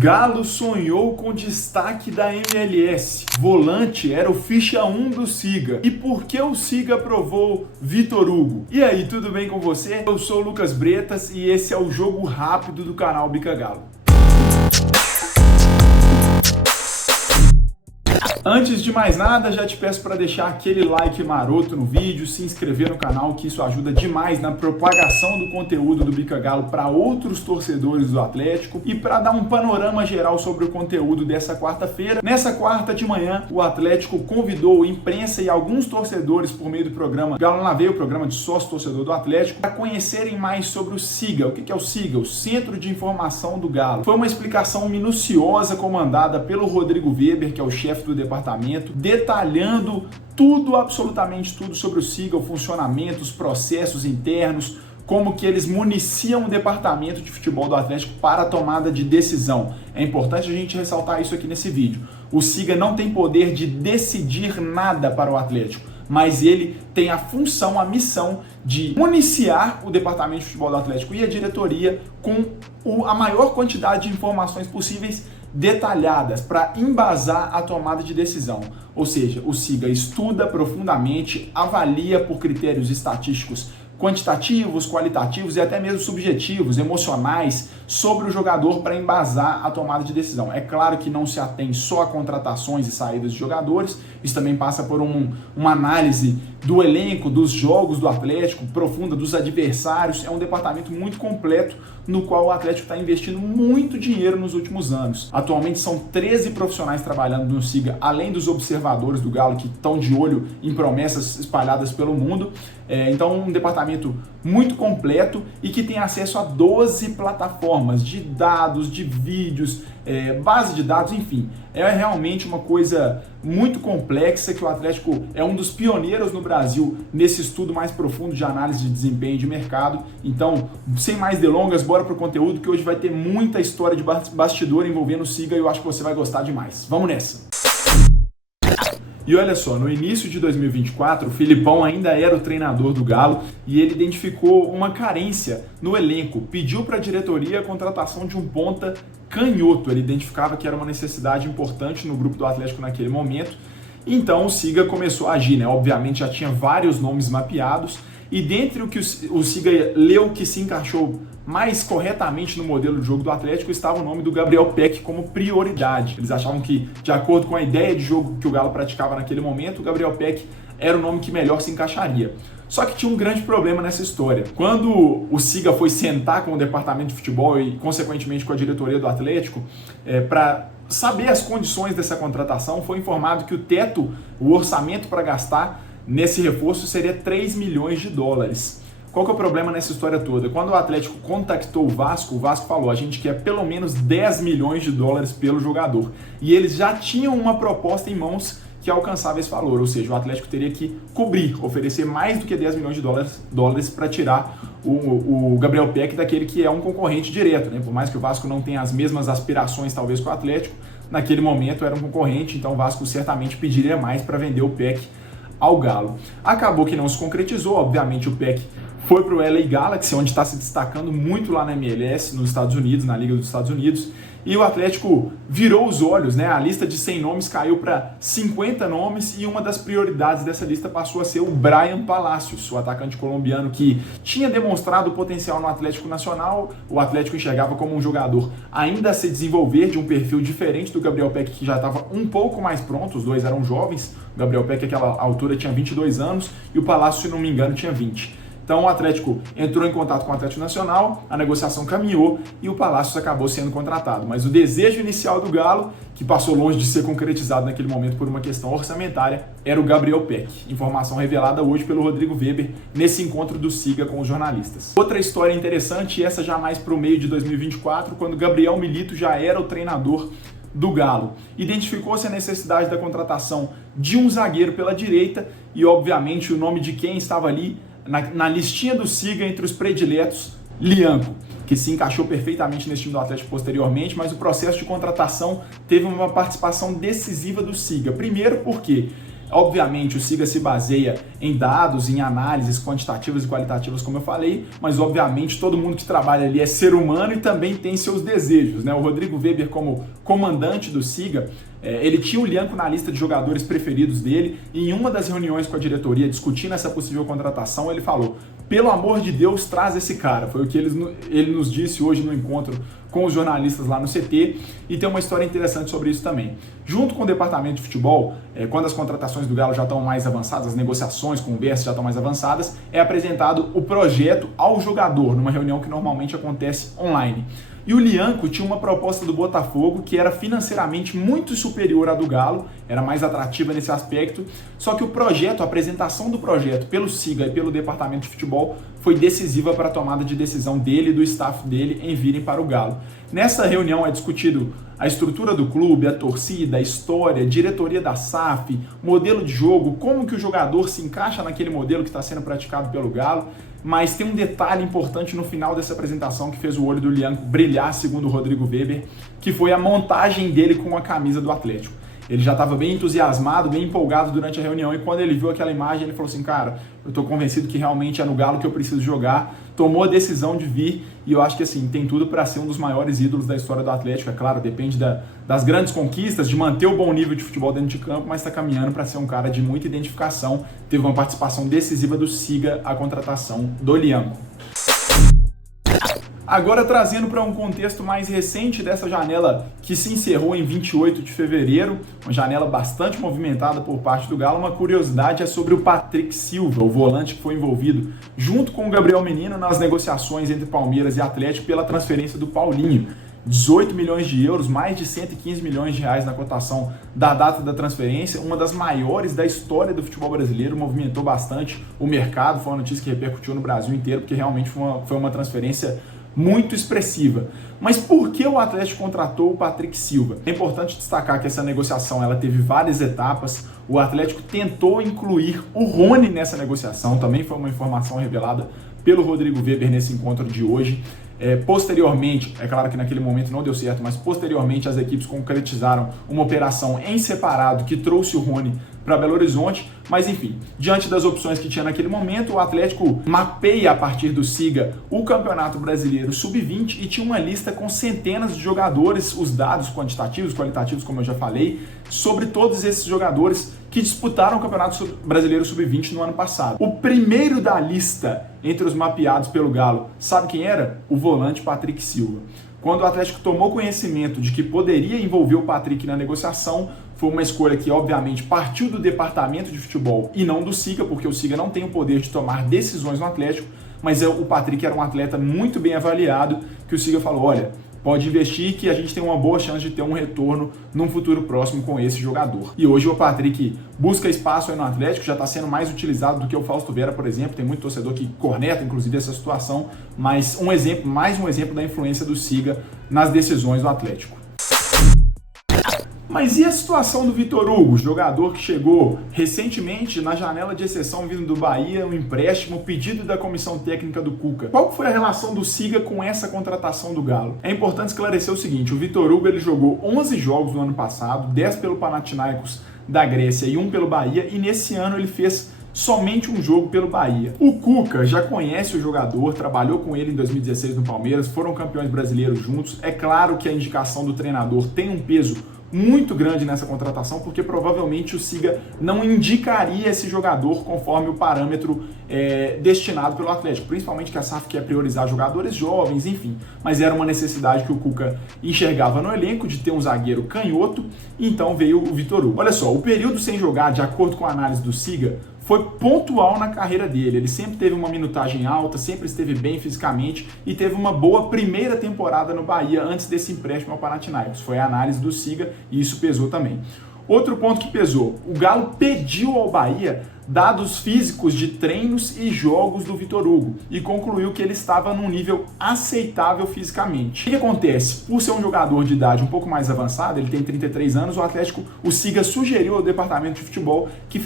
Galo sonhou com destaque da MLS. Volante era o ficha 1 do Siga. E por que o Siga aprovou Vitor Hugo? E aí, tudo bem com você? Eu sou o Lucas Bretas e esse é o Jogo Rápido do canal Bica Galo. Antes de mais nada, já te peço para deixar aquele like maroto no vídeo, se inscrever no canal, que isso ajuda demais na propagação do conteúdo do Bica Galo para outros torcedores do Atlético e para dar um panorama geral sobre o conteúdo dessa quarta-feira. Nessa quarta de manhã, o Atlético convidou a imprensa e alguns torcedores por meio do programa Galo na Veia, o programa de sócio-torcedor do Atlético, para conhecerem mais sobre o Siga. O que é o Siga? O Centro de Informação do Galo. Foi uma explicação minuciosa comandada pelo Rodrigo Weber, que é o chefe do departamento, detalhando tudo, absolutamente tudo sobre o Siga, o funcionamento, os processos internos, como que eles municiam o departamento de futebol do Atlético para a tomada de decisão. É importante a gente ressaltar isso aqui nesse vídeo. O Siga não tem poder de decidir nada para o Atlético, mas ele tem a função, a missão de municiar o departamento de futebol do Atlético e a diretoria com a maior quantidade de informações possíveis detalhadas para embasar a tomada de decisão. Ou seja, o Siga estuda profundamente, avalia por critérios estatísticos quantitativos, qualitativos e até mesmo subjetivos, emocionais, sobre o jogador para embasar a tomada de decisão. É claro que não se atém só a contratações e saídas de jogadores, isso também passa por uma análise do elenco, dos jogos do Atlético, profunda, dos adversários. É um departamento muito completo no qual o Atlético está investindo muito dinheiro nos últimos anos. Atualmente são 13 profissionais trabalhando no Siga, além dos observadores do Galo que estão de olho em promessas espalhadas pelo mundo. Então um departamento muito completo e que tem acesso a 12 plataformas de dados, de vídeos, base de dados, enfim. É realmente uma coisa muito complexa que o Atlético é um dos pioneiros no Brasil nesse estudo mais profundo de análise de desempenho de mercado. Então, sem mais delongas, bora pro conteúdo que hoje vai ter muita história de bastidor envolvendo o Siga e eu acho que você vai gostar demais. Vamos nessa! E olha só, no início de 2024, o Filipão ainda era o treinador do Galo e ele identificou uma carência no elenco, pediu para a diretoria a contratação de um ponta canhoto. Ele identificava que era uma necessidade importante no grupo do Atlético naquele momento. Então o Siga começou a agir, né? Obviamente já tinha vários nomes mapeados e dentre o que o Siga leu que se encaixou mais corretamente no modelo de jogo do Atlético estava o nome do Gabriel Peck como prioridade. Eles achavam que, de acordo com a ideia de jogo que o Galo praticava naquele momento, o Gabriel Peck era o nome que melhor se encaixaria. Só que tinha um grande problema nessa história. Quando o Siga foi sentar com o departamento de futebol e, consequentemente, com a diretoria do Atlético, para saber as condições dessa contratação, foi informado que o teto, o orçamento para gastar nesse reforço seria 3 milhões de dólares. Qual que é o problema nessa história toda? Quando o Atlético contactou o Vasco falou, a gente quer pelo menos 10 milhões de dólares pelo jogador. E eles já tinham uma proposta em mãos que alcançava esse valor, ou seja, o Atlético teria que cobrir, oferecer mais do que 10 milhões de dólares para tirar o Gabriel Peck daquele que é um concorrente direto, né? Por mais que o Vasco não tenha as mesmas aspirações talvez que o Atlético, naquele momento era um concorrente, então o Vasco certamente pediria mais para vender o Peck ao Galo. Acabou que não se concretizou, obviamente o Peck foi para o LA Galaxy, onde está se destacando muito lá na MLS, nos Estados Unidos, na Liga dos Estados Unidos, e o Atlético virou os olhos, né? A lista de 100 nomes caiu para 50 nomes e uma das prioridades dessa lista passou a ser o Bryan Palacios, o atacante colombiano que tinha demonstrado potencial no Atlético Nacional. O Atlético enxergava como um jogador ainda a se desenvolver, de um perfil diferente do Gabriel Peck, que já estava um pouco mais pronto, os dois eram jovens. O Gabriel Peck, naquela altura, tinha 22 anos e o Palacios, se não me engano, tinha 20. Então o Atlético entrou em contato com o Atlético Nacional, a negociação caminhou e o Palacios acabou sendo contratado. Mas o desejo inicial do Galo, que passou longe de ser concretizado naquele momento por uma questão orçamentária, era o Gabriel Peck. Informação revelada hoje pelo Rodrigo Weber nesse encontro do Siga com os jornalistas. Outra história interessante, essa já mais para o meio de 2024, quando Gabriel Milito já era o treinador do Galo. Identificou-se a necessidade da contratação de um zagueiro pela direita e, obviamente, o nome de quem estava ali na listinha do Siga entre os prediletos, Lianco, que se encaixou perfeitamente nesse time do Atlético posteriormente, mas o processo de contratação teve uma participação decisiva do Siga. Primeiro porque Obviamente o SIGA se baseia em dados, em análises quantitativas e qualitativas, como eu falei, mas obviamente todo mundo que trabalha ali é ser humano e também tem seus desejos, né? O Rodrigo Weber, como comandante do SIGA, ele tinha o Lianco na lista de jogadores preferidos dele, e em uma das reuniões com a diretoria discutindo essa possível contratação, ele falou: pelo amor de Deus, traz esse cara. Foi o que ele nos disse hoje no encontro com os jornalistas lá no CT, e tem uma história interessante sobre isso também. Junto com o departamento de futebol, quando as contratações do Galo já estão mais avançadas, as negociações, conversas já estão mais avançadas, é apresentado o projeto ao jogador, numa reunião que normalmente acontece online. E o Lianco tinha uma proposta do Botafogo que era financeiramente muito superior à do Galo, era mais atrativa nesse aspecto, só que o projeto, a apresentação do projeto pelo SIGA e pelo departamento de futebol foi decisiva para a tomada de decisão dele e do staff dele em virem para o Galo. Nessa reunião é discutido a estrutura do clube, a torcida, a história, a diretoria da SAF, modelo de jogo, como que o jogador se encaixa naquele modelo que está sendo praticado pelo Galo. Mas tem um detalhe importante no final dessa apresentação que fez o olho do Lianco brilhar, segundo o Rodrigo Weber, que foi a montagem dele com a camisa do Atlético. Ele já estava bem entusiasmado, bem empolgado durante a reunião, e quando ele viu aquela imagem, ele falou assim: cara, eu estou convencido que realmente é no Galo que eu preciso jogar. Tomou a decisão de vir, e eu acho que assim, tem tudo para ser um dos maiores ídolos da história do Atlético. É claro, depende das grandes conquistas, de manter o bom nível de futebol dentro de campo, mas está caminhando para ser um cara de muita identificação. Teve uma participação decisiva do SIGA a contratação do Lianco. Agora, trazendo para um contexto mais recente dessa janela que se encerrou em 28 de fevereiro, uma janela bastante movimentada por parte do Galo, uma curiosidade é sobre o Patrick Silva, o volante que foi envolvido junto com o Gabriel Menino nas negociações entre Palmeiras e Atlético pela transferência do Paulinho. 18 milhões de euros, mais de 115 milhões de reais na cotação da data da transferência, uma das maiores da história do futebol brasileiro, movimentou bastante o mercado, foi uma notícia que repercutiu no Brasil inteiro, porque realmente foi uma transferência muito expressiva. Mas por que o Atlético contratou o Patrick Silva? É importante destacar que essa negociação ela teve várias etapas. O Atlético tentou incluir o Rony nessa negociação, também foi uma informação revelada pelo Rodrigo Weber nesse encontro de hoje. Posteriormente, é claro que naquele momento não deu certo, mas posteriormente as equipes concretizaram uma operação em separado que trouxe o Rony para Belo Horizonte, mas enfim, diante das opções que tinha naquele momento, o Atlético mapeia a partir do SIGA o Campeonato Brasileiro Sub-20 e tinha uma lista com centenas de jogadores, os dados quantitativos, qualitativos, como eu já falei, sobre todos esses jogadores que disputaram o Campeonato Brasileiro Sub-20 no ano passado. O primeiro da lista entre os mapeados pelo Galo, sabe quem era? O volante Patrick Silva. Quando o Atlético tomou conhecimento de que poderia envolver o Patrick na negociação, foi uma escolha que, obviamente, partiu do departamento de futebol e não do SIGA, porque o SIGA não tem o poder de tomar decisões no Atlético, mas o Patrick era um atleta muito bem avaliado, que o SIGA falou: olha, pode investir que a gente tem uma boa chance de ter um retorno num futuro próximo com esse jogador. E hoje o Patrick busca espaço aí no Atlético, já está sendo mais utilizado do que o Fausto Vera, por exemplo. Tem muito torcedor que corneta, inclusive, essa situação, mas mais um exemplo da influência do SIGA nas decisões do Atlético. Mas e a situação do Vitor Hugo, jogador que chegou recentemente na janela de exceção vindo do Bahia, um empréstimo, pedido da comissão técnica do Cuca? Qual foi a relação do SIGA com essa contratação do Galo? É importante esclarecer o seguinte: o Vitor Hugo ele jogou 11 jogos no ano passado, 10 pelo Panathinaikos da Grécia e 1 pelo Bahia, e nesse ano ele fez somente um jogo pelo Bahia. O Cuca já conhece o jogador, trabalhou com ele em 2016 no Palmeiras, foram campeões brasileiros juntos. É claro que a indicação do treinador tem um peso muito grande nessa contratação, porque provavelmente o SIGA não indicaria esse jogador conforme o parâmetro destinado pelo Atlético, principalmente que a SAF quer priorizar jogadores jovens, enfim, mas era uma necessidade que o Cuca enxergava no elenco de ter um zagueiro canhoto, então veio o Vitor Hugo. Olha só, o período sem jogar, de acordo com a análise do SIGA, foi pontual na carreira dele. Ele sempre teve uma minutagem alta, sempre esteve bem fisicamente e teve uma boa primeira temporada no Bahia antes desse empréstimo ao Panathinaikos. Foi a análise do SIGA e isso pesou também. Outro ponto que pesou: o Galo pediu ao Bahia dados físicos de treinos e jogos do Vitor Hugo e concluiu que ele estava num nível aceitável fisicamente. O que acontece? Por ser um jogador de idade um pouco mais avançada, ele tem 33 anos, o SIGA sugeriu ao departamento de futebol que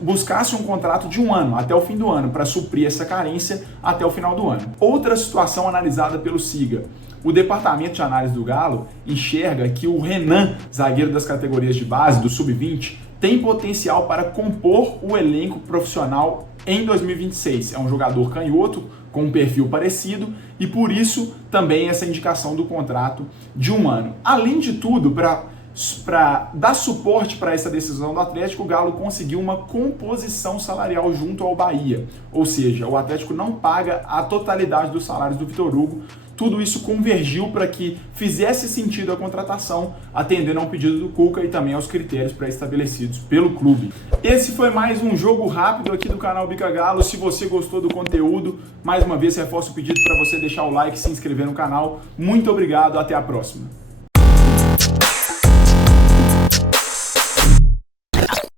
buscasse um contrato de 1 ano, até o fim do ano, para suprir essa carência até o final do ano. Outra situação analisada pelo SIGA: o departamento de análise do Galo enxerga que o Renan, zagueiro das categorias de base, do Sub-20, tem potencial para compor o elenco profissional em 2026. É um jogador canhoto, com um perfil parecido, e por isso também essa indicação do contrato de 1 ano. Além de tudo, para dar suporte para essa decisão do Atlético, o Galo conseguiu uma composição salarial junto ao Bahia, ou seja, o Atlético não paga a totalidade dos salários do Vitor Hugo. Tudo isso convergiu para que fizesse sentido a contratação, atendendo a um pedido do Cuca e também aos critérios pré-estabelecidos pelo clube. Esse foi mais um jogo rápido aqui do canal Bica Galo. Se você gostou do conteúdo, mais uma vez reforço o pedido para você deixar o like e se inscrever no canal. Muito obrigado, até a próxima.